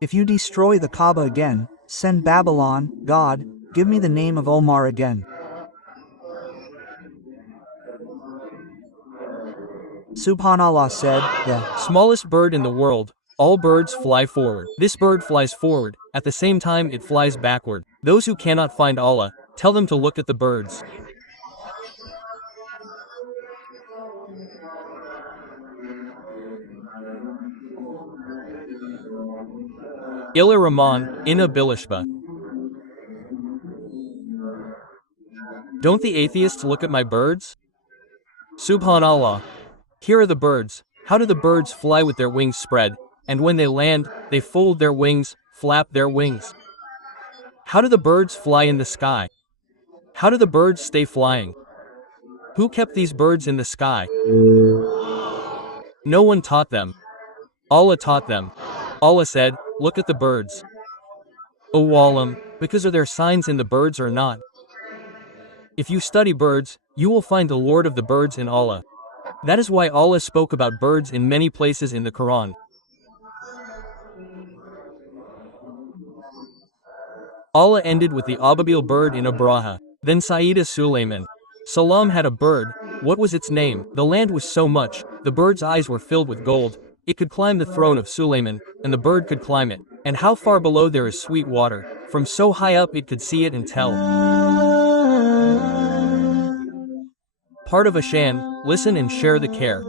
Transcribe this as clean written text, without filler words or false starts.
If you destroy the Kaaba again, send Babylon, God, give me the name of Omar again. Subhanallah said, the smallest bird in the world. All birds fly forward. This bird flies forward, at the same time it flies backward. Those who cannot find Allah, tell them to look at the birds. Ila Rahman, Inna Bilishba. Don't the atheists look at my birds? Subhanallah. Here are the birds. How do the birds fly with their wings spread, and when they land, they fold their wings, flap their wings? How do the birds fly in the sky? How do the birds stay flying? Who kept these birds in the sky? No one taught them. Allah taught them. Allah said, look at the birds. O Alam, because are there signs in the birds or not? If you study birds, you will find the Lord of the birds in Allah. That is why Allah spoke about birds in many places in the Quran. Allah ended with the Ababil bird in Abraha. Then Sayyida Sulayman. Salam had a bird. What was its name? The land was so much, the bird's eyes were filled with gold. It could climb the throne of Sulayman, and the bird could climb it. And how far below there is sweet water. From so high up it could see it and tell. Part of Ashan, listen and share the care.